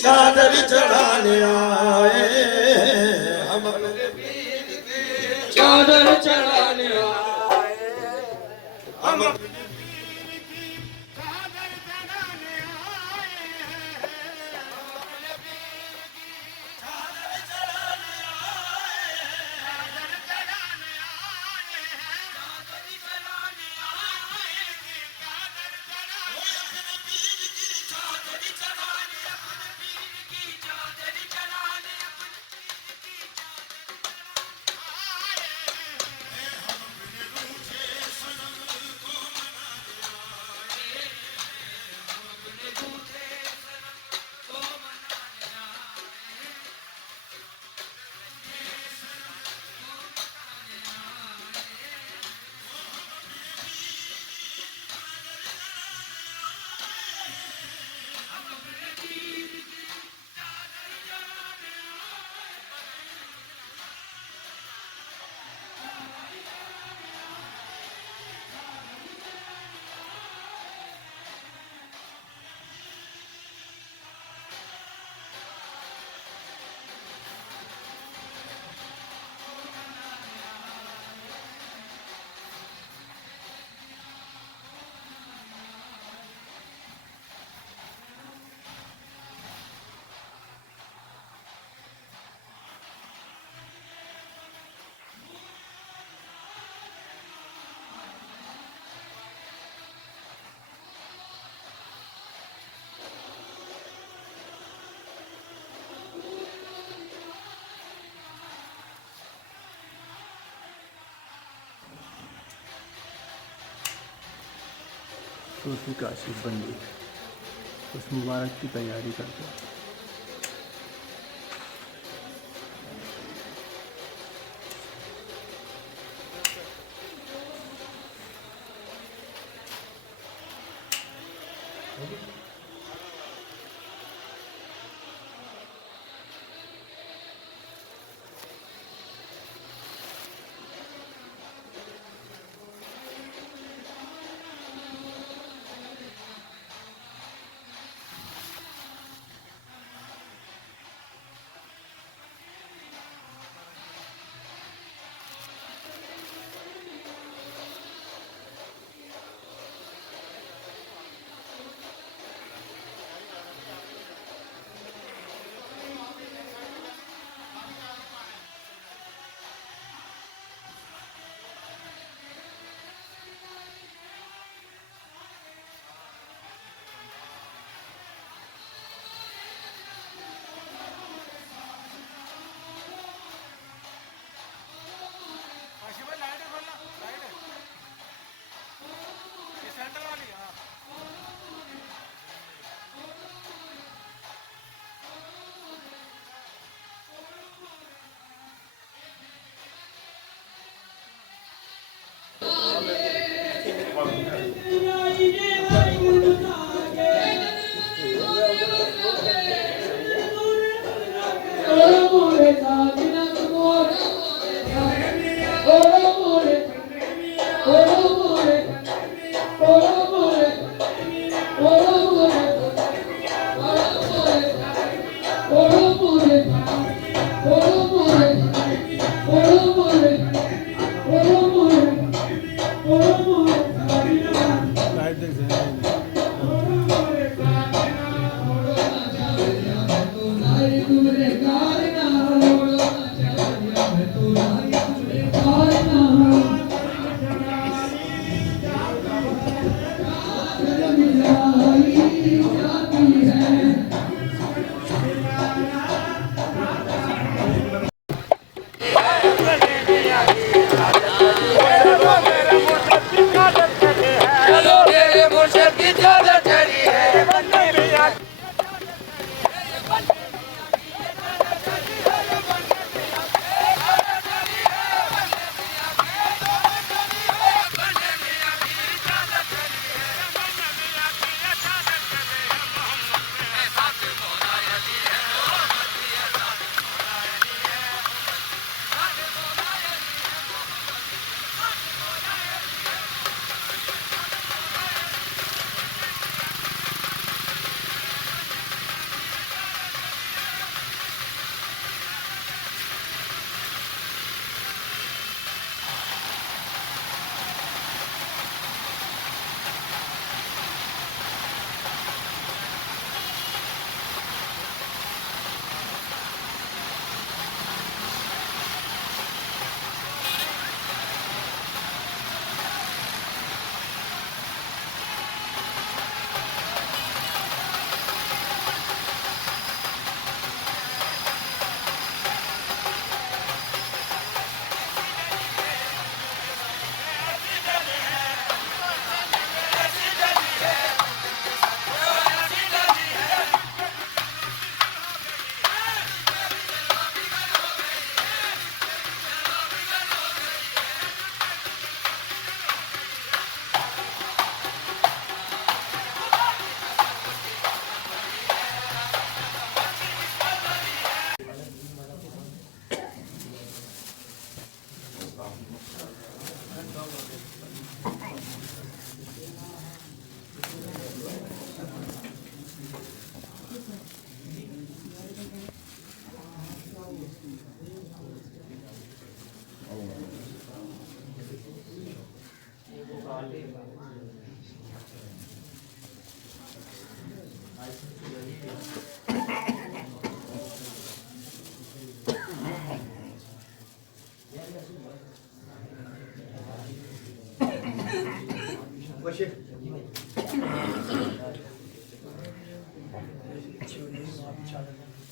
चादर चढ़ाने आए, हम अपने पीर की चादर चढ़ाने आए, हम अपने पीर की चादर चढ़ाने आए, हम अपने पीर की चादर चढ़ाने आए, चादर चढ़ाने आए, चादर चढ़ाने आए, चादर चढ़ाने अपने पीर की चादर चढ़ाने, अपने पीर की चादर चढ़ाने, अपने पीर की चादर आए, हम अपने रूठे सनम को मनाने आए, हम अपने रूठे सनम को मनाने आए, सूफी काशिफ बंदी उस मुबारक की तैयारी करते हैं।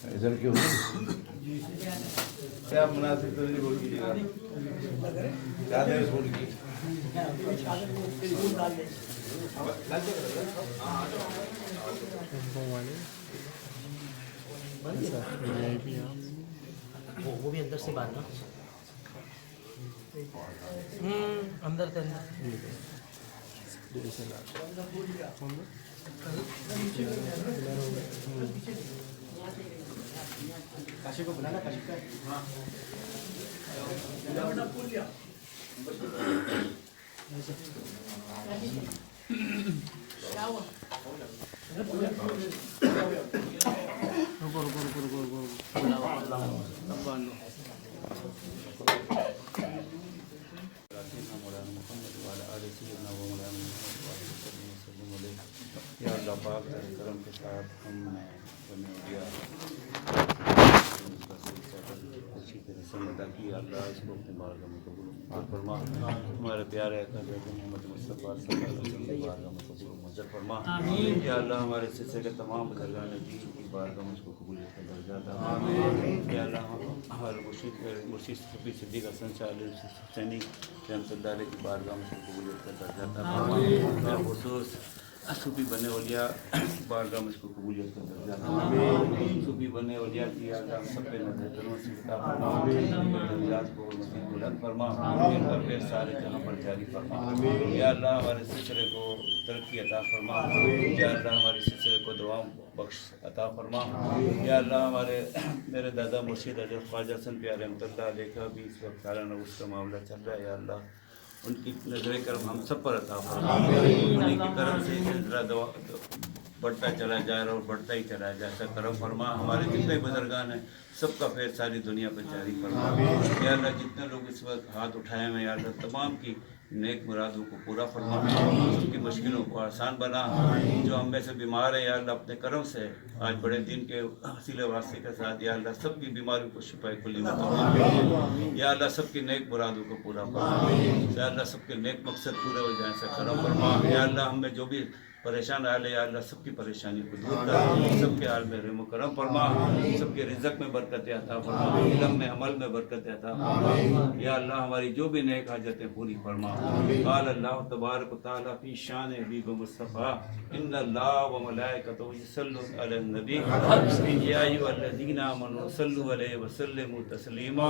इधर क्यों क्या मुनासिब तो नहीं बोल कीजिएगा क्या देर बोल की वो भी अंदर से बात ना अंदर से अंदर काशी को बुलाना काशी का या अल्लाह पाक तेरे करम के साथ हमने बने दिया खुशी के रस्म अदा की। अल्लाह इसको अपने बारगाह में कबूल फरमा। हमारे प्यारे मोहम्मद मुस्तफ़ा सल्लल्लाहु अलैहि वसल्लम की बारगाह में कबूल मंजूर फरमा। या अल्लाह हमारे सिलसिले के तमाम बुजुर्गान दीन की बारगाह में उसको कबूलियत का दर्जा अता फरमा। या अल्लाह हमारे मुर्शिद सूफी सिद्दीक़ हसन शाह हुसैनी रहमतुल्लाह अलैह की बारगाह में उसको कबूलियत का दर्जा अता फरमा। खुसूस सूफी बने औलिया बारगाह में उसको कबूलियत का दर्जा अता फरमा। सूफी बने औलिया की अल्लाह सब पे नज़र से अता फरमा। दर्जात को मज़ीद बुलंद फरमा। इनका फिर सारे जहां पर जारी फरमा। या अल्लाह हमारे सिलसिले को तरक्की अता फरमा। या अल्लाह हमारे सिलसिले को दुआ बख्श अता फरमा। या अल्लाह हमारे मेरे दादा मुर्शिद अली ख्वाजा हसन प्यारे रहमतुल्लाह अलैह का भी इस वक्त सालाना उसका मामला चल रहा है। या अल्लाह उनकी नजर करम हम सब पर अता फरमा। उन्हीं की करम से सिलसिला दवा बढ़ता चला जाए और बढ़ता ही चला जाए ऐसा करम फरमा। हमारे जितने बुजुर्गान हैं सबका फेर सारी दुनिया पर जारी फरमा। या अल्लाह जितने लोग इस वक्त हाथ उठाए हैं या अल्लाह तमाम की नेक मुरादों को पूरा फरमा। सबकी मुश्किलों को आसान बना। जो हम में से बीमार है या अल्लाह अपने करम से आज बड़े दिन के हसीले वास्ते के साथ या अल्लाह सबकी बीमारियों को शिफा कुल्ली में तमाम। या अल्लाह सबकी नेक मुरादों को पूरा फरमा। या अल्लाह सबके नेक मकसद पूरे हो जाए ऐसा करम फरमा। या अल्लाह हमें जो भी परेशान आए या अल्लाह सबकी परेशानी को दूर कर। सबके हाल में रहम करम फरमा। सबके रिज़्क़ में बरकत अता फरमा। इल्म में अमल में बरकत अता फरमा। या अल्लाह हमारी जो भी नेक हाजतें पूरी फरमा। क़ाल अल्लाह तबारक व तआला फी शान हबीब मुस्तफ़ा इन्नल्लाह व मलाइकतहु युसल्लूना अलन नबी या अय्युहल्लज़ीना आमनू सल्लु अलैहि व सल्लिमू तस्लीमा।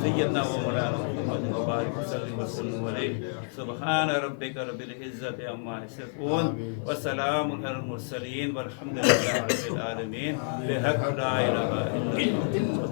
सय्यदना व मौलाना मुहम्मद व बारिक व सल्लम अलैहि। सुब्हान रब्बिका रब्बिल इज़्ज़ति अम्मा यसिफून व सलामुन अलल मुरसलीन वल्हम्दुलिल्लाहि रब्बिल आलमीन। बिहक़्क़ि ला इलाहा इल्लल्लाह।